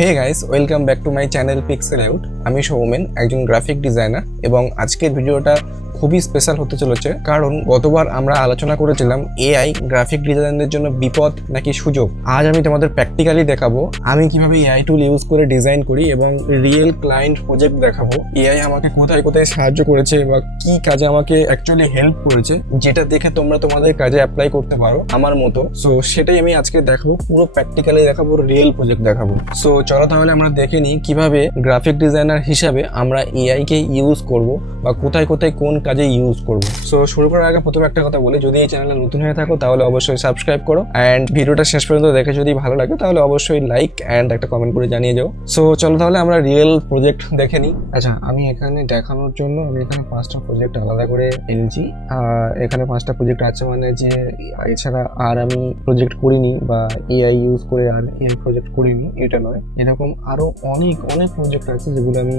Hey guys, welcome back to my channel PiXelayout। আমি সৌমেন, একজন graphic designer, এবং আজকের ভিডিওটা খুবই স্পেশাল হতে চলেছে কারণ গতবার আমরা আলোচনা করেছিলাম এআই গ্রাফিক ডিজাইনারদের জন্য বিপদ নাকি সুযোগ। আজ আমি তোমাদের প্র্যাকটিক্যালি দেখাবো আমি কিভাবে এআই টুল ইউজ করে ডিজাইন করি এবং রিয়েল ক্লায়েন্ট প্রজেক্ট দেখাবো। এআই আমাকে কোথায় কোথায় সাহায্য করেছে বা কি কাজে আমাকে অ্যাকচুয়ালি হেল্প করেছে, যেটা দেখে তোমরা তোমাদের কাজে অ্যাপ্লাই করতে পারো আমার মতো। সো সেটাই আমি আজকে দেখাবো, পুরো প্র্যাকটিক্যালি দেখাবো, রিয়েল প্রজেক্ট দেখাবো। সো চলো তাহলে আমরা দেখে নিই কিভাবে গ্রাফিক ডিজাইনার হিসাবে আমরা এআই কে ইউজ করব বা কোথায় কোথায় কোন কাজে ইউজ করব। সো শুরু করার আগে প্রথমে একটা কথা বলি, যদি এই চ্যানেলে নতুন হয়ে থাকো তাহলে অবশ্যই সাবস্ক্রাইব করো, অ্যান্ড ভিডিওটা শেষ পর্যন্ত দেখে যদি ভালো লাগে তাহলে অবশ্যই লাইক অ্যান্ড একটা কমেন্ট করে জানিয়ে যাও। সো চলো তাহলে আমরা রিয়েল প্রজেক্ট দেখে নিই। আচ্ছা, আমি এখানে দেখানোর জন্য আমি এখানে 5টা প্রজেক্ট আলাদা করে এনেছি। এখানে 5টা প্রজেক্ট আছে, মানে যে এছাড়া আর আমি প্রজেক্ট করিনি বা এআই ইউজ করে আর এআই প্রজেক্ট করিনি এটা নয়, এরকম আরো অনেক অনেক প্রজেক্ট আছে যেগুলো আমি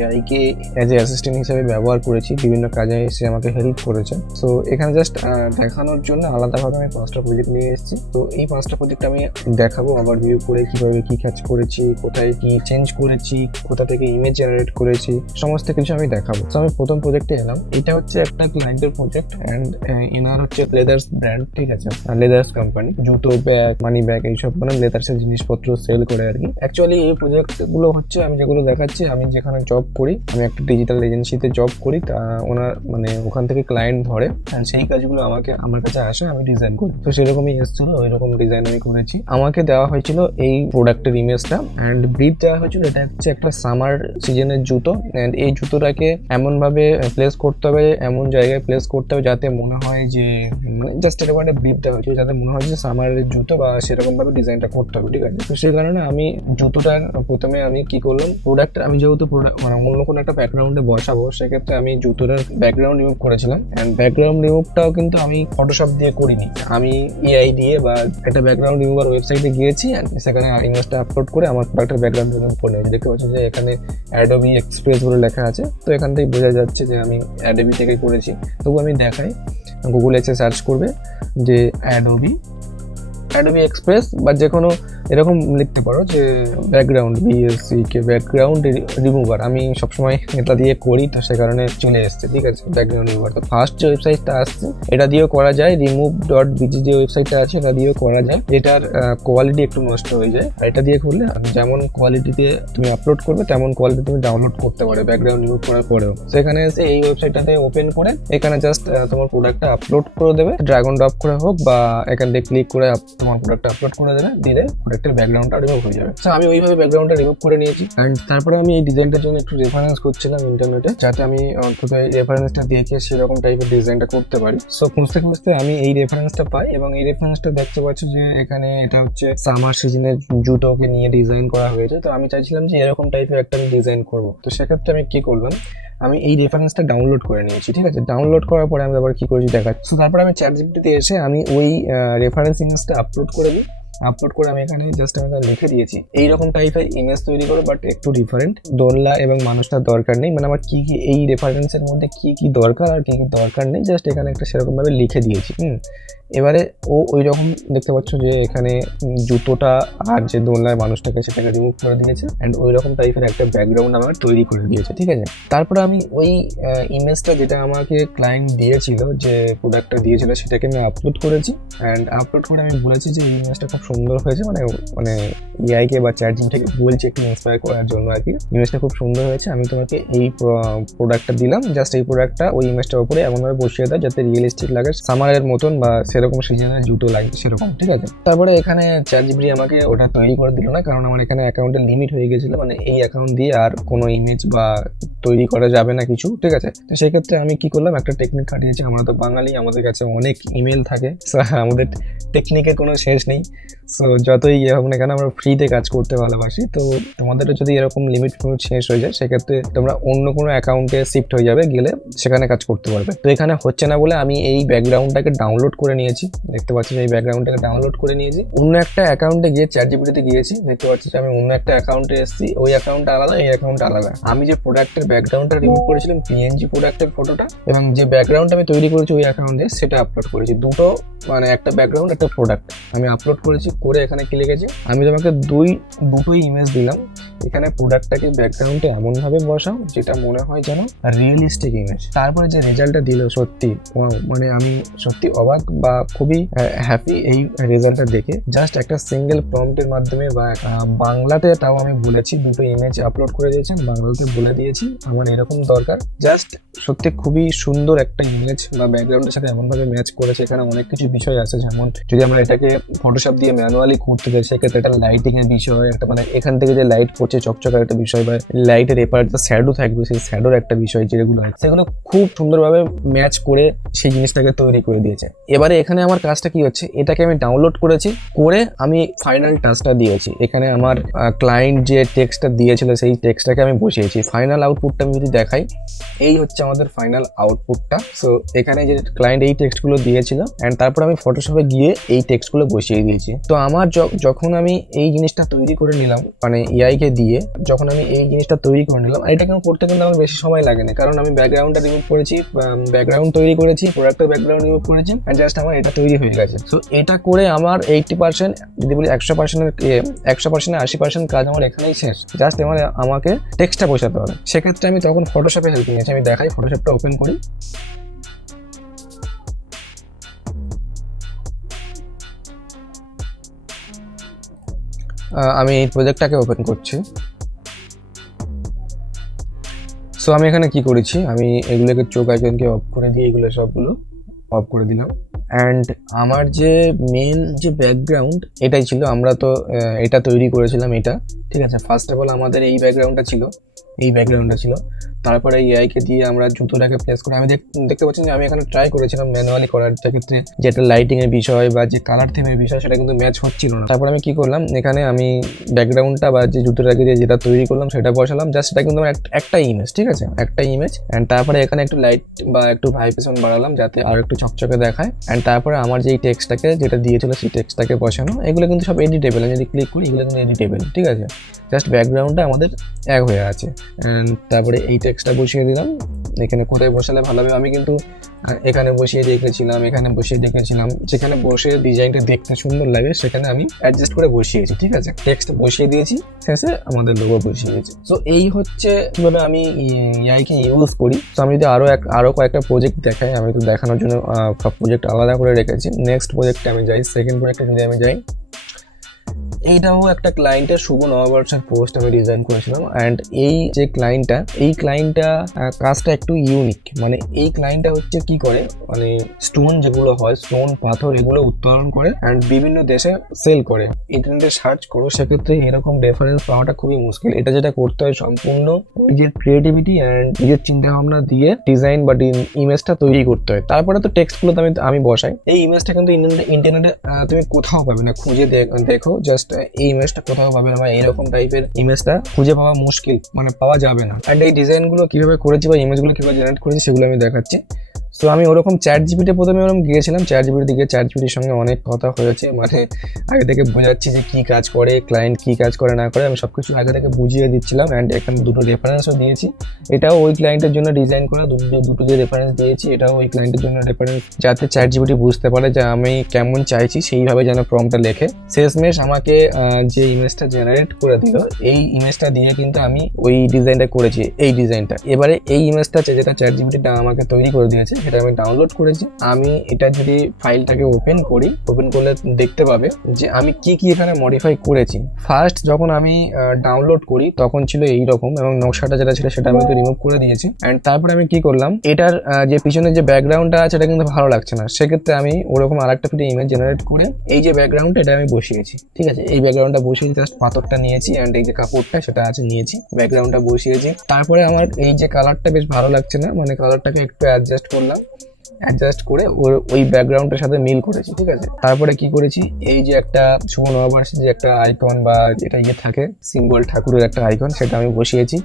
AI K as a assistant হিসেবে ব্যবহার করেছি, বিভিন্ন কাজে এসে আমাকে হেল্প করেছে। সো এখানে জাস্ট দেখানোর জন্য আলাদাভাবে আমি 5টা প্রজেক্ট নিয়ে এসেছি। তো এই 5টা প্রজেক্ট আমি দেখাবো আবার ভিউ করে কিভাবে কি কাজ করেছি, কোথায় কি চেঞ্জ করেছি, কোথা থেকে ইমেজ জেনারেট করেছি, সমস্ত কিছু আমি দেখাবো। তো আমি প্রথম প্রজেক্টে এলাম। এটা হচ্ছে একটা ক্লায়েন্টের প্রজেক্ট, অ্যান্ড এনার হচ্ছে লেদার্স ব্র্যান্ড, ঠিক আছে, লেদার্স কোম্পানি, জুতো, ব্যাগ, মানি ব্যাগ, এইসব মানে লেদার্সের জিনিসপত্র সেল করে আর কি। অ্যাকচুয়ালি এই প্রজেক্টগুলো হচ্ছে আমি যেগুলো দেখাচ্ছি, আমি যেখানে জব করি, আমি একটা ডিজিটাল এজেন্সিতে জব করি, তা ওনার মানে ওখান থেকে ক্লায়েন্ট ধরে, সেই কাজগুলো আমার কাছে আসে, আমি ডিজাইন করি। তো সেরকমই এসেছিল, ওই রকম ডিজাইন আমি করেছি। আমাকে দেওয়া হয়েছিল এই প্রোডাক্টের ইমেজটা, অ্যান্ড ব্রিফ দেওয়া হয়েছিল এটা হচ্ছে একটা সামার সিজনের জুতো, অ্যান্ড এই জুতোটাকে এমন ভাবে প্লেস করতে হবে, এমন জায়গায় প্লেস করতে হবে যাতে মনে হয় যে মানে জাস্ট এরকম একটা ব্রিফ দেওয়া হয়েছিল যাতে মনে হয় যে সামারের জুতো, বা সেরকম ভাবে ডিজাইনটা করতে হবে, ঠিক আছে। তো সেই কারণে আমি জুতোটার প্রথমে আমি কি করলাম, প্রোডাক্ট আমি যেহেতু মানে অন্য কোনো একটা ব্যাকগ্রাউন্ডে বসাবো, সেক্ষেত্রে আমি জুতোটার ব্যাকগ্রাউন্ড রিমুভ করেছিলাম। অ্যান্ড ব্যাকগ্রাউন্ড রিমুভটাও কিন্তু আমি ফটোশপ দিয়ে করিনি, আমি এআই দিয়ে বা একটা ব্যাকগ্রাউন্ড রিমুভার ওয়েবসাইটে গিয়েছি, সেখানে ইমেজটা আপলোড করে আমার প্রোডাক্টের ব্যাকগ্রাউন্ড রিমুভ করে নিয়েছি। দেখতে পাচ্ছি যে এখানে অ্যাডোবি এক্সপ্রেস বলে লেখা আছে, তো এখান থেকে বোঝা যাচ্ছে যে আমি অ্যাডোবি থেকে করেছি। তবু আমি দেখাই, গুগলে এসে সার্চ করবে যে অ্যাডোবি এক্সপ্রেস বা যে কোনো এরকম লিখতে পারো যে ব্যাকগ্রাউন্ড বিএসসি কে ব্যাকগ্রাউন্ড রিমুভার। আমি সবসময় এটা দিয়ে করি, তো সে কারণে চলে এসছে, ঠিক আছে, ব্যাকগ্রাউন্ড রিমুভার। তো ফার্স্ট যে ওয়েবসাইটটা আসছে এটা দিয়েও করা যায়, remove.bg যে ওয়েবসাইটটা আছে এটা দিয়েও করা যায়। এটার কোয়ালিটি একটু নষ্ট হয়ে যায়, আর এটা দিয়ে করলে যেমন কোয়ালিটিতে তুমি আপলোড করবে তেমন কোয়ালিটি তুমি ডাউনলোড করতে পারো ব্যাকগ্রাউন্ড রিমুভ করার পরেও। সেখানে এসে এই ওয়েবসাইটটাতে ওপেন করে এখানে জাস্ট তোমার প্রোডাক্টটা আপলোড করে দেবে, ড্র্যাগ অ্যান্ড ড্রপ করে হোক বা এখান থেকে ক্লিক করে তোমার প্রোডাক্টটা আপলোড করে দেবে, দিলে প্রোডাক্টের ব্যাকগ্রাউন্ডটা রিমুভ হয়ে যাবে। তো আমি ওইভাবে ব্যাকগ্রাউন্ডটা রিমুভ করে নিয়েছি। অ্যান্ড তারপরে আমি এই ডিজাইনটার জন্য একটু রেফারেন্স করছিলাম ইন্টারনেটে, যাতে আমি অন্তত এই রেফারেন্সটা দেখে সেরকম টাইপের ডিজাইনটা করতে পারি। সো খুঁজতে খুঁজতে আমি এই রেফারেন্সটা পাই, এবং এই রেফারেন্সটা দেখতে পাচ্ছি যে এখানে এটা হচ্ছে সামার সিজনের জুতোকে নিয়ে ডিজাইন করা হয়েছে। তো আমি চাইছিলাম যে এরকম টাইপের একটা আমি ডিজাইন করবো। তো সেক্ষেত্রে আমি কি করলাম, আমি এই রেফারেন্সটা ডাউনলোড করে নিয়েছি, ঠিক আছে। ডাউনলোড করার পরে আমি আবার কি করেছি দেখাচ্ছি। তারপরে আমি ChatGPT-তে এসে আমি ওই রেফারেন্স ইমেজটা আপলোড করে দিই। আপলোড করে আমি এখানে জাস্ট আমি লিখে দিয়েছি এইরকম টাইপের ইমেজ তৈরি করো, বাট একটু ডিফারেন্ট, দোলনা এবং মানুষটার দরকার নেই, মানে আমার কি কি এই রেফারেন্সের মধ্যে কি কি দরকার আর কি কি দরকার নেই, জাস্ট এখানে একটা সেরকম ভাবে লিখে দিয়েছি। এবারে ওই রকম দেখতে পাচ্ছ যে এখানে জুতোটা আর যে দোলনায় মানুষটাকে সেটাকে রিমুভ করে দিয়েছে, অ্যান্ড ওই রকম টাইপের একটা ব্যাকগ্রাউন্ড আমার তৈরি করে দিয়েছে, ঠিক আছে। তারপরে আমি ওই ইমেজটা যেটা আমাকে ক্লায়েন্ট দিয়েছিল, যে প্রোডাক্টটা দিয়েছিল, সেটাকে আমি আপলোড করেছি। অ্যান্ড আপলোড করে আমি বলেছি যে এই ইমেজটা খুব সুন্দর হয়েছে, মানে এআইকে বা ChatGPT-কে বলছি একটু ইন্সপায়ার করার জন্য আর কি, ইমেজটা খুব সুন্দর হয়েছে, আমি তোমাকে এই প্রোডাক্টটা দিলাম, জাস্ট এই প্রোডাক্টটা ওই ইমেজটার উপরে এমনভাবে বসিয়ে দেয় যাতে রিয়েলিস্টিক লাগে, সামারের মতন বা সেরকম সিজনের জুতো লাগে সেরকম, ঠিক আছে। তারপরে এখানে ChatGPT আমাকে ওটা তৈরি করে দিল না, কারণ আমার এখানে অ্যাকাউন্টের লিমিট হয়ে গেছিল, মানে এই অ্যাকাউন্ট দিয়ে আর কোনো ইমেজ বা তৈরি করা যাবে না কিছু, ঠিক আছে। তো সেই ক্ষেত্রে আমি কি করলাম, একটা টেকনিক খাটিয়েছি। আমরা তো বাঙালি, আমাদের কাছে অনেক ইমেল থাকে, আমাদের টেকনিকের কোনো শেষ নেই। সো যতই ইয়ে হোক না কেন, আমরা ফ্রিতে কাজ করতে ভালোবাসি। তো তোমাদেরও যদি এরকম লিমিট শেষ হয়ে যায়, সেক্ষেত্রে তোমরা অন্য কোনো অ্যাকাউন্টে শিফট হয়ে যাবে, গেলে সেখানে কাজ করতে পারবে। তো এখানে হচ্ছে না বলে আমি এই ব্যাকগ্রাউন্ডটাকে ডাউনলোড করে নিয়েছি, দেখতে পাচ্ছি এই ব্যাকগ্রাউন্ডটাকে ডাউনলোড করে নিয়েছি। অন্য একটা অ্যাকাউন্টে গিয়ে ChatGPT-তে গিয়েছি, দেখতে পাচ্ছি যে আমি অন্য একটা অ্যাকাউন্টে এসেছি, ওই অ্যাকাউন্টটা আলাদা, এই অ্যাকাউন্টটা আলাদা। আমি যে প্রোডাক্টের ব্যাকগ্রাউন্ডটা রিমুভ করেছিলাম পিএনজি প্রোডাক্টের ফটোটা, এবং যে ব্যাকগ্রাউন্ড আমি তৈরি করেছি ওই অ্যাকাউন্টে সেটা আপলোড করেছি। দুটো মানে একটা ব্যাকগ্রাউন্ড একটা প্রোডাক্ট আমি আপলোড করেছি। করে এখানে কি লিখেছি, আমি তোমাকে দুটোই ইমেজ দিলাম, এখানে প্রোডাক্টটাকে ব্যাকগ্রাউন্ডে এমনভাবে বসাও যেটা মনে হয় যেন রিয়েলিস্টিক ইমেজ। তারপরে যে রেজাল্টটা দিল সত্যি মানে আমি সত্যি অবাক বা খুবই হ্যাপি এই রেজাল্টটা দেখে। জাস্ট একটা সিঙ্গেল প্রম্পটের মাধ্যমে বা বাংলাতে, তাও আমি বলেছি দুটো ইমেজ আপলোড করে দিয়েছেন, বাংলাতে বলে দিয়েছি আমার এরকম দরকার। জাস্ট সত্যি খুবই সুন্দর একটা ইমেজ বা ব্যাকগ্রাউন্ডের সাথে এমনভাবে ম্যাচ করেছে। এখানে অনেক কিছু বিষয় আছে, যেমন যদি আমরা এটাকে ফটোশপ দিয়ে ম্যানুয়ালি করতে চাই সেক্ষেত্রে একটা লাইটিং এর বিষয়, একটা মানে এখান থেকে যে লাইট পড়ছে চকচকার একটা বিষয়, বা লাইটের এপার যে শ্যাডো থাকবে সেই শ্যাডোর একটা বিষয়, যেগুলো আছে সেগুলো খুব সুন্দরভাবে ম্যাচ করে সেই জিনিসটাকে তৈরি করে দিয়েছে। এবারে এখানে আমার কাজটা কি হচ্ছে, এটাকে আমি ডাউনলোড করেছি, করে আমি ফাইনাল টাচটা দিয়েছি। এখানে আমার ক্লায়েন্ট যে টেক্সটটা দিয়েছিল সেই টেক্সটটাকে আমি বসিয়েছি। ফাইনাল আউটপুটটা আমি যদি দেখাই, এই হচ্ছে আমাদের ফাইনাল আউটপুটটা। সো এখানে যে ক্লায়েন্ট এই টেক্সটগুলো দিয়েছিল অ্যান্ড তারপর আমি ফটোশপে গিয়ে এই টেক্সটগুলো বসিয়ে দিয়েছি। তো আমার যখন আমি এই জিনিসটা তৈরি করে নিলাম, মানে এআইকে দিয়ে যখন আমি এই জিনিসটা তৈরি করে নিলাম, আর এটা কিন্তু করতে কিন্তু আমার বেশি সময় লাগে না, কারণ আমি ব্যাকগ্রাউন্ডটা রিমুভ করেছি, ব্যাকগ্রাউন্ড তৈরি করেছি, প্রোডাক্টের ব্যাকগ্রাউন্ড রিমুভ করেছি, অ্যান্ড জাস্ট আমার এটা তৈরি হয়ে গেছে। সো এটা করে আমার 80%, যদি বলি 100%-এর 80% কাজ আমার এখানেই শেষ। জাস্ট আমাকে টেক্সটটা বসাতে হবে। সেক্ষেত্রে আমি তখন ফটোশপে হেল্প নিয়েছি। আমি দেখাই, ফটোশপটা ওপেন করি। আমি এই প্রজেক্টটাকে ওপেন করছি। সো আমি এখানে কি করেছি, আমি এগুলোকে চোখ আইকনকে অফ করে দিয়ে এগুলো সবগুলো অফ করে দিলাম। অ্যান্ড আমার যে মেন যে ব্যাকগ্রাউন্ড এটাই ছিল, আমরা তো এটা তৈরি করেছিলাম এটা, ঠিক আছে। ফার্স্ট অফ অল আমাদের এই ব্যাকগ্রাউন্ডটা ছিল, তারপরে এআইকে দিয়ে আমরা জুতোটাকে প্লেস করে, আমি দেখতে পাচ্ছি যে আমি এখানে ট্রাই করেছিলাম ম্যানুয়ালি করার ক্ষেত্রে, যেটা লাইটিং এর বিষয় বা যে কালার থিমের বিষয় সেটা কিন্তু ম্যাচ হচ্ছিল না। তারপর আমি কি করলাম, এখানে আমি ব্যাকগ্রাউন্ডটা বা যে জুতোটাকে দিয়ে যেটা তৈরি করলাম সেটা বসালাম। জাস্ট এটা কিন্তু আমার একটা ইমেজ, ঠিক আছে, একটা ইমেজ। অ্যান্ড তারপরে এখানে একটু লাইট বা একটু ভাইব্রেশন বাড়ালাম যাতে আর একটু চকচকে দেখায়। অ্যান্ড তারপরে আমার যে টেক্সটটাকে যেটা দিয়েছিল সেই টেক্সটটাকে বসানো। এগুলো কিন্তু সব এডিটেবল, আমি যদি ক্লিক করি এগুলো কিন্তু এডিটেবল, ঠিক আছে। জাস্ট ব্যাকগ্রাউন্ডটা আমাদের এক হয়ে আছে। অ্যান্ড তারপরে এই টেক্সটটা বসিয়ে দিলাম। এখানে কোথায় বসালে ভালো হবে, আমি কিন্তু এখানে বসিয়ে দেখেছিলাম, যেখানে বসে ডিজাইনটা দেখতে সুন্দর লাগে সেখানে আমি অ্যাডজাস্ট করে বসিয়েছি, ঠিক আছে। টেক্সট বসিয়ে দিয়েছি, শেষে আমাদের লোগো বসিয়ে দিয়েছি। সো এই হচ্ছে কিভাবে আমি এআইকে ইউজ করি। তো আমি যদি আরো কয়েকটা প্রজেক্ট দেখাই, আমি তো দেখানোর জন্য সব প্রজেক্ট আলাদা করে রেখেছি। নেক্সট প্রজেক্টে আমি যাই, সেকেন্ড প্রজেক্টে যদি আমি যাই, এইটাও একটা ক্লায়েন্টের শুভ নববর্ষের পোস্ট আমি ডিজাইন করেছিলাম। অ্যান্ড এই যে ক্লায়েন্টটা কাজটা একটু ইউনিক। মানে এই ক্লায়েন্টটা হচ্ছে কি করে, মানে স্টোন যেগুলো হয়, স্টোন পাথর এগুলো উত্তোলন করে অ্যান্ড বিভিন্ন দেশে সেল করে। ইন্টারনেটে সার্চ করো, সেক্ষেত্রে এরকম রেফারেন্স পাওয়াটা খুবই মুশকিল। এটা যেটা করতে হয়, সম্পূর্ণ নিজের ক্রিয়েটিভিটি অ্যান্ড নিজের চিন্তা ভাবনা দিয়ে ডিজাইন বা ইমেজটা তৈরি করতে হয়। তারপরে তো টেক্সটগুলো আমি বসাই। এই ইমেজটা কিন্তু ইন্টারনেটে তুমি কোথাও পাবে না, খুঁজে দেখো জাস্ট এই ইমেজটা কোথাও পাবে না, বা এইরকম টাইপের ইমেজটা খুঁজে পাওয়া মুশকিল, মানে পাওয়া যাবে না। অ্যান্ড এই ডিজাইনগুলো কিভাবে করেছি বা ইমেজগুলো কিভাবে জেনারেট করেছি সেগুলো আমি দেখাচ্ছি। সো আমি ওরকম ChatGPT প্রথমে গিয়েছিলাম, ChatGPTর সঙ্গে অনেক কথা হয়েছে, মানে আগে থেকে বোঝাচ্ছি যে কী কাজ করে ক্লায়েন্ট, কী কাজ করে না করে, আমি সব কিছু আগে থেকে বুঝিয়ে দিচ্ছিলাম। অ্যান্ড এখানে দুটো রেফারেন্সও দিয়েছি, এটাও ওই ক্লায়েন্টের জন্য ডিজাইন করা। দুটো যে রেফারেন্স দিয়েছি এটাও ওই ক্লায়েন্টের জন্য রেফারেন্স, যাতে ChatGPT বুঝতে পারে যে আমি কেমন চাইছি, সেইভাবে যেন প্রম্পটটা লেখে। শেষমেশ আমাকে যে ইমেজটা জেনারেট করে দিল, এই ইমেজটা দিয়ে কিন্তু আমি ওই ডিজাইনটা করেছি, এই ডিজাইনটা। এবারে এই ইমেজটা যেটা ChatGPTটা আমাকে তৈরি করে দিয়েছে সেটা আমি ডাউনলোড করেছি। আমি এটা যদি ফাইলটাকে ওপেন করলে দেখতে পাবে যে আমি কি এখানে মডিফাই করেছি। ফার্স্ট যখন আমি ডাউনলোড করি তখন ছিল এই রকম, এবং নকশাটা যেটা ছিল সেটা আমি তো রিমুভ করে দিয়েছি। অ্যান্ড তারপরে আমি কি করলাম, এটার যে পিছনে যে ব্যাকগ্রাউন্ডটা আছে এটা কিন্তু ভালো লাগছে না, সেক্ষেত্রে আমি ওরকম আরেকটা ইমেজ জেনারেট করে এই যে ব্যাকগ্রাউন্ডটা এটা আমি বসিয়েছি, ঠিক আছে। এই ব্যাকগ্রাউন্ডটা বসিয়ে জাস্ট পাথরটা নিয়েছি অ্যান্ড এই যে কাপড়টা সেটা আছে নিয়েছি, ব্যাকগ্রাউন্ডটা বসিয়েছি। তারপরে আমার এই যে কালারটা বেশ ভালো লাগছে না, মানে কালারটাকে একটু অ্যাডজাস্ট করলাম, অ্যাডজাস্ট করে ওই ব্যাকগ্রাউন্ডের সাথে মিল করেছি, ঠিক আছে। তারপরে কি করেছি, এই যে একটা শুভ নববর্ষের যে একটা আইকন বা যেটা থাকে সিম্বল, ঠাকুরের একটা আইকন, সেটা আমি বসিয়েছি।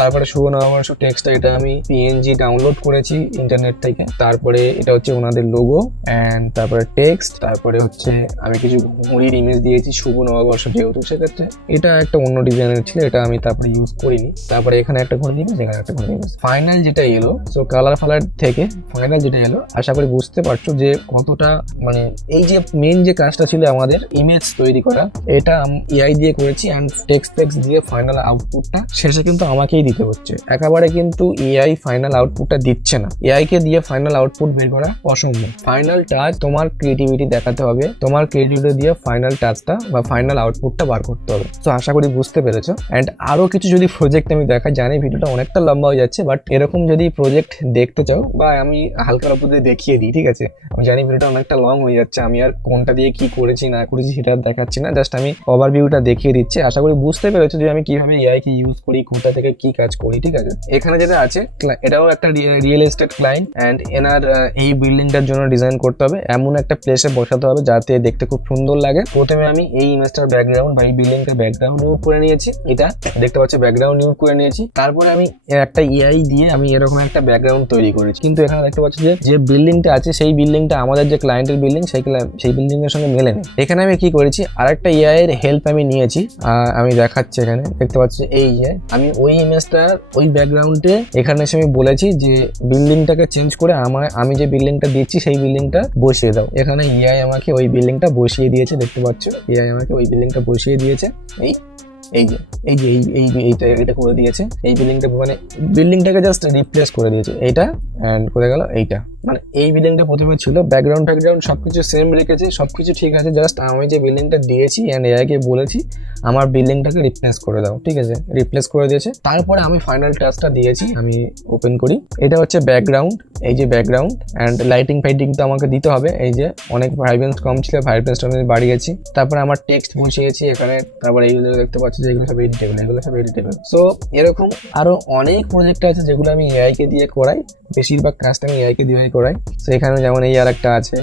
তারপরে শুভ নববর্ষ টেক্সটটা এটা আমি পিএনজি ডাউনলোড করেছি ইন্টারনেট থেকে। তারপরে এটা হচ্ছে ওনাদের লোগো এন্ড তারপরে টেক্সট, তারপরে হচ্ছে আমি কিছু ঘুড়ির ইমেজ দিয়েছি শুভ নববর্ষ যেহেতু, সেক্ষেত্রে এটা একটা অন্য ডিজাইনের ছিল, এটা আমি তারপরে ইউজ করিনি। তারপরে এখানে একটা ঘুড়ি ইমেজ, এখানে একটা ঘুড়ি ইমেজ। ফাইনাল যেটা এলো, সো কালার ফালার থেকে ফাইনাল যেটা এলো, আশা করি বুঝতে পারছো যে কতটা মানে এই যে মেন যে কাজটা ছিল আমাদের ইমেজ তৈরি করা, এটা এআই দিয়ে করেছি এন্ড টেক্সট দিয়ে ফাইনাল আউটপুটটা শেষে কিন্তু আমাকেই দিতে হচ্ছে। একেবারে কিন্তু এআই ফাইনাল আউটপুটটা দিচ্ছে না, এআই কে দিয়ে ফাইনাল আউটপুট বের করা অসম্ভব। ফাইনাল টাচ তোমার ক্রিয়েটিভিটি দেখাতে হবে, তোমার ক্রিয়েটিভিটি দিয়ে ফাইনাল টাচটা বা ফাইনাল আউটপুটটা বার করতে হবে। তো আশা করি বুঝতে পেরেছো। এন্ড আরো কিছু যদি প্রজেক্ট আমি দেখাই, জানি ভিডিওটা অনেকটা লম্বা হয়ে যাচ্ছে, বাট এরকম যদি প্রজেক্ট দেখতে চাও বা আমি হালকার উপর দিয়ে দেখিয়ে দিই, ঠিক আছে। আমি জানি ভিডিওটা অনেকটা লং হয়ে যাচ্ছে, আমি আর কোনটা দিয়ে কি করেছি না করেছি সেটা দেখাচ্ছি না, জাস্ট আমি ওভারভিউটা দেখিয়ে দিচ্ছি। আশা করি বুঝতে পেরেছো যে আমি কিভাবে এআই কে ইউজ করি, কোথা থেকে কি কাজ করি, ঠিক আছে। এখানে যেটা আছে এটাও একটা রিয়েল এস্টেট ক্লায়েন্ট এন্ড এনার এই বিল্ডিংটার জন্য ডিজাইন করতে হবে, এমন একটা প্লেসে বসাতে হবে যাতে দেখতে খুব সুন্দর লাগে। প্রথমে আমি এই ইমেজটার ব্যাকগ্রাউন্ড বা এই বিল্ডিংটার ব্যাকগ্রাউন্ড নিউ করে নিয়েছি, এটা দেখতে পাচ্ছি ব্যাকগ্রাউন্ড নিউ করে নিয়েছি। তারপরে আমি একটা এআই দিয়ে আমি এরকম একটা ব্যাকগ্রাউন্ড তৈরি করেছি, কিন্তু এখানে দেখতে পাচ্ছি যে বিল্ডিংটা আছে সেই বিল্ডিংটা আমাদের যে ক্লায়েন্টের বিল্ডিং সেই বিল্ডিং এর সঙ্গে মেলে নেই। এখানে আমি কি করেছি, আরেকটা এআই এর হেল্প আমি নিয়েছি, আমি দেখাচ্ছি। এখানে দেখতে পাচ্ছি এই যে আমি ওই ইমেজটার ওই ব্যাকগ্রাউন্ডে এখানে এসে আমি বলেছি যে বিল্ডিংটাকে চেঞ্জ করে আমি যে বিল্ডিংটা দিচ্ছি সেই বিল্ডিংটা বসিয়ে দাও। এখানে এআই আমাকে ওই বিল্ডিংটা বসিয়ে দিয়েছে, দেখতে পাচ্ছ এআই আমাকে ওই বিল্ডিংটা বসিয়ে দিয়েছে। এইটা করে দিয়েছে, এই বিল্ডিংটা মানে বিল্ডিংটাকে জাস্ট রিপ্লেস করে দিয়েছে এইটা এন্ড করে গেল এইটা। মানে এই বিল্ডিংটা প্রথমে ছিল, ব্যাকগ্রাউন্ড সবকিছু সেম রেখেছে, সবকিছু ঠিক আছে, জাস্ট আমি যে বিল্ডিংটা দিয়েছি এন্ড এআইকে বলেছি আমার বিল্ডিংটাকে রিপ্লেস করে দাও, ঠিক আছে, রিপ্লেস করে দিয়েছে। তারপরে আমি ফাইনাল টাচটা দিয়েছি, আমি ওপেন করি। এটা হচ্ছে ব্যাকগ্রাউন্ড, এই যে ব্যাকগ্রাউন্ড এন্ড লাইটিং ফাইটিং তো আমাকে দিতে হবে, এই যে অনেক ভাইব্রেন্স কম ছিল, ভাইব্রেন্সটা আমি বাড়িয়েছি। তারপরে আমার টেক্সট বসিয়েছি এখানে, তারপরে এইগুলো দেখতে পাচ্ছি যে এগুলো সব এডিটেবল। সো এরকম আরো অনেক প্রজেক্ট আছে যেগুলো আমি এআই কে দিয়ে করাই, বেশিরভাগ কাজটা আমি এআই কে দিয়ে করাই। সো এখানে যেমন এই আর একটা আছে,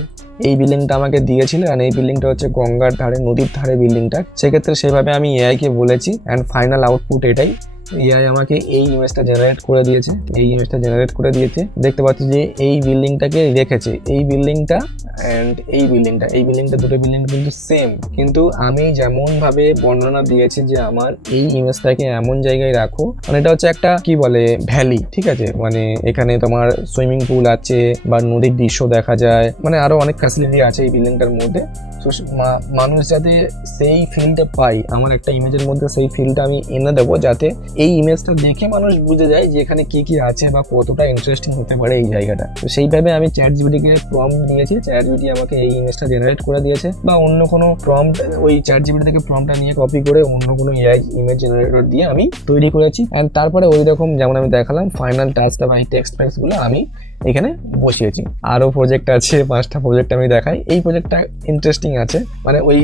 এই বিল্ডিংটা আমাকে দিয়েছিল আর এই বিল্ডিংটা হচ্ছে গঙ্গার ধারে, নদীর ধারে বিল্ডিংটা, সেক্ষেত্রে সেভাবে আমি এআই কে বলেছি এন্ড ফাইনাল আউটপুট এটাই। এআই আমাকে এই ইমেজটা জেনারেট করে দিয়েছে, দেখতে পাচ্ছি যে এই বিল্ডিংটাকে রেখেছে, এই বিল্ডিংটা এন্ড এই বিল্ডিংটা দুটো বিল্ডিং কিন্তু সেম, কিন্তু আমি যেমন ভাবে বর্ণনা দিয়েছি যে আমার এই ইমেজটাকে এমন জায়গায় রাখো, মানে এটা হচ্ছে একটা কি বলে ভ্যালি, ঠিক আছে, মানে এখানে তোমার সুইমিং পুল আছে বা নদীর দৃশ্য দেখা যায়, মানে আরো অনেক ফ্যাসিলিটি আছে এই বিল্ডিংটার মধ্যে। মানুষ যাতে সেই ফিলটা পাই, আমার একটা ইমেজের মধ্যে সেই ফিলটা আমি এনে দেবো, যাতে এই ইমেজটা দেখে মানুষ বুঝে যায় যে এখানে কি কি আছে বা কতটা ইন্টারেস্টিং হতে পারে এই জায়গাটা। তো সেইভাবে আমি চ্যাটজিপিটিকে প্রম্পট দিয়েছি, চ্যাটজিপিটি আমাকে এই ইমেজটা জেনারেট করে দিয়েছে, বা অন্য কোনো প্রম্পট ওই চ্যাটজিপিটি থেকে প্রম্পটটা নিয়ে কপি করে অন্য কোনো এআই ইমেজ জেনারেটর দিয়ে আমি তৈরি করেছি। অ্যান্ড তারপরে ওই রকম যেমন আমি দেখালাম ফাইনাল টাচটা বা এই টেক্সট ফ্যাক্সগুলো আমি এখানে বসিয়েছি। আরও প্রজেক্ট আছে, 5টা প্রজেক্ট আমি দেখাই। এই প্রজেক্টটা ইন্টারেস্টিং আছে, মানে ওই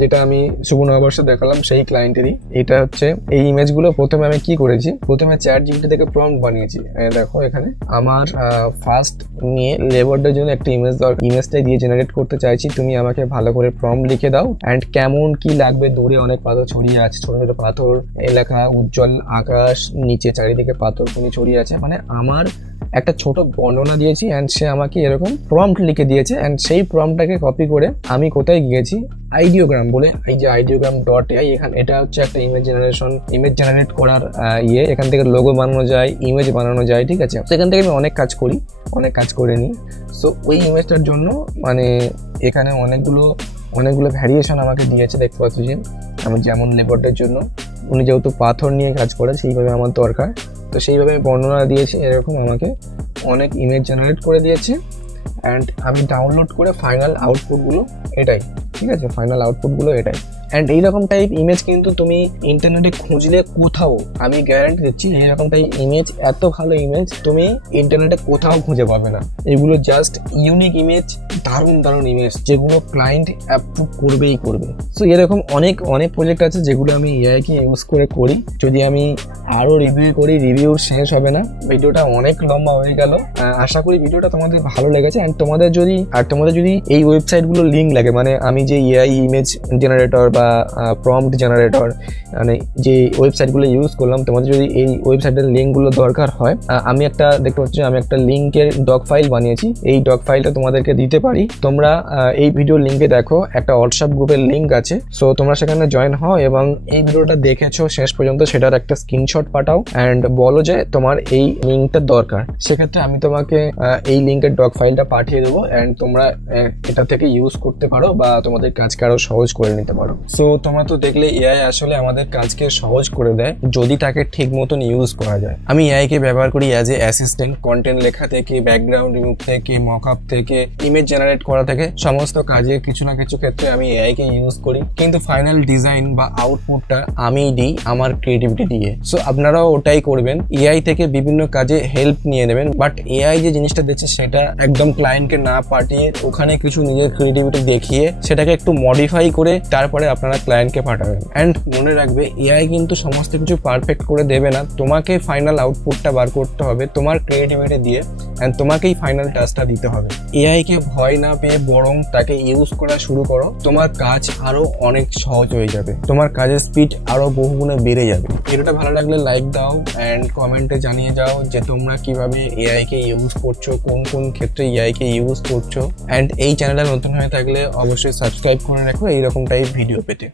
যেটা আমি শুভ নববর্ষ দেখালাম সেই ক্লায়েন্টেরই। এটা হচ্ছে এই ইমেজগুলো প্রথমে আমি কি করেছি, প্রথমে চ্যাটজিপিটি থেকে প্রম্পট বানিয়েছি। দেখো এখানে আমার ফার্স্ট নিয়ে লেবারদের জন্য একটা ইমেজটাই দিয়ে জেনারেট করতে চাইছি, তুমি আমাকে ভালো করে প্রম্পট লিখে দাও অ্যান্ড কেমন কি লাগবে, দূরে অনেক পাথর ছড়িয়ে আছে, ছোট ছোট পাথর, এলাকা উজ্জ্বল আকাশ, নিচে চারিদিকে পাথর খুনি ছড়িয়ে আছে, মানে আমার একটা ছোট বর্ণনা দিয়েছি অ্যান্ড সে আমাকে এরকম প্রম্পট লিখে দিয়েছে। অ্যান্ড সেই প্রম্পটটাকে কপি করে আমি কোথায় গিয়েছি, আইডিওগ্রাম বলে, এই যে আইডিওগ্রাম.ai, এখানে এটা হচ্ছে একটা ইমেজ জেনারেট করার এখান থেকে লোগো বানানো যায়, ইমেজ বানানো যায়, ঠিক আছে। সেখান থেকে আমি অনেক কাজ করে নিই। সো ওই ইমেজটার জন্য মানে এখানে অনেকগুলো ভ্যারিয়েশন আমাকে দিয়েছে, দেখতে পাচ্ছি যে আমি যেমন লেবারদের জন্য উনি যেহেতু পাথর নিয়ে কাজ করে সেইভাবে আমার দরকার, তো সেইভাবে বর্ণনা দিয়েছি, এরকম আমাকে অনেক ইমেজ জেনারেট করে দিয়েছে। অ্যান্ড আমি ডাউনলোড করে ফাইনাল আউটপুটগুলো এটাই, ঠিক আছে, ফাইনাল আউটপুটগুলো এটাই। অ্যান্ড এইরকম টাইপ ইমেজ কিন্তু তুমি ইন্টারনেটে খুঁজলে কোথাও, আমি গ্যারান্টি দিচ্ছি এইরকম টাইপ ইমেজ, এত ভালো ইমেজ তুমি ইন্টারনেটে কোথাও খুঁজে পাবে না। এগুলো জাস্ট ইউনিক ইমেজ, দারুণ ইমেজ, যেগুলো ক্লায়েন্ট অ্যাপ্রুভ করবেই করবে। সো এরকম অনেক প্রজেক্ট আছে যেগুলো আমি এআইকে ইউজ করে করি। যদি আমি আরও রিভিউ করি, রিভিউ শেষ হবে না, ভিডিওটা অনেক লম্বা হয়ে গেল। আশা করি ভিডিওটা তোমাদের ভালো লেগেছে। অ্যান্ড তোমাদের যদি এই ওয়েবসাইটগুলো লিঙ্ক লাগে, মানে আমি যে এআই ইমেজ জেনারেটর বা প্রম্পট জেনারেটর, মানে যে ওয়েবসাইটগুলো ইউজ করলাম, তোমাদের যদি এই ওয়েবসাইটের লিঙ্কগুলো দরকার হয়, আমি একটা দেখতে পাচ্ছি আমি একটা লিঙ্কের ডক ফাইল বানিয়েছি। এই ডক ফাইলটা তোমাদেরকে দিতে পারি। তোমরা এই ভিডিও লিঙ্কে দেখো একটা হোয়াটসঅ্যাপ গ্রুপের লিঙ্ক আছে, সো তোমরা সেখানে জয়েন হও এবং এই ভিডিওটা দেখেছো শেষ পর্যন্ত সেটার একটা স্ক্রিনশট পাঠাও অ্যান্ড বলো যে তোমার এই লিঙ্কটা দরকার। সেক্ষেত্রে আমি তোমাকে এই লিঙ্কের ডক ফাইলটা পাঠিয়ে দেবো অ্যান্ড তোমরা এটা থেকে ইউজ করতে পারো বা তোমাদের কাজকে আরো সহজ করে নিতে পারো। সো তোমরা তো দেখলে এআই আসলে আমাদের কাজকে সহজ করে দেয় যদি তাকে ঠিক মতন ইউজ করা যায়। আমি এআই কে ব্যবহার করি অ্যাজ এ অ্যাসিস্ট্যান্ট, কন্টেন্ট লেখা থেকে, ব্যাকগ্রাউন্ড রিমুভ থেকে, মকআপ থেকে, ইমেজ জেনারেট করা থেকে, সমস্ত কাজে কিছু না কিছু ক্ষেত্রে আমি এআই কে ইউজ করি, কিন্তু ফাইনাল ডিজাইন বা আউটপুটটা আমি দিই আমার ক্রিয়েটিভিটি দিয়ে। সো আপনারাও ওটাই করবেন, এআই থেকে বিভিন্ন কাজে হেল্প নিয়ে নেবেন, বাট এআই যে জিনিসটা দিচ্ছে সেটা একদম ক্লায়েন্টকে না পাঠিয়ে ওখানে কিছু নিজের ক্রিয়েটিভিটি দেখিয়ে সেটাকে একটু মডিফাই করে তারপরে আপনারা ক্লায়েন্টকে পাঠাবেন। অ্যান্ড মনে রাখবে এআই কিন্তু সমস্ত কিছু পারফেক্ট করে দেবে না, তোমাকে ফাইনাল আউটপুটটা বার করতে হবে তোমার ক্রিয়েটিভিটি দিয়ে অ্যান্ড তোমাকেই ফাইনাল টাস্কটা দিতে হবে। এআই কে ভয় না পেয়ে বরং তাকে ইউজ করা শুরু করো, তোমার কাজ আরো অনেক সহজ হয়ে যাবে, তোমার কাজের স্পিড আরো বহুগুণে বেড়ে যাবে। ভিডিওটা ভালো লাগলে লাইক দাও অ্যান্ড কমেন্টে জানিয়ে যাও যে তোমরা কিভাবে এআই কে ইউজ করছো, কোন কোন ক্ষেত্রে এআই কে ইউজ করছো। অ্যান্ড এই চ্যানেলটা নতুন হয়ে থাকলে অবশ্যই সাবস্ক্রাইব করে রাখো এইরকম টাইপ ভিডিও পেতে।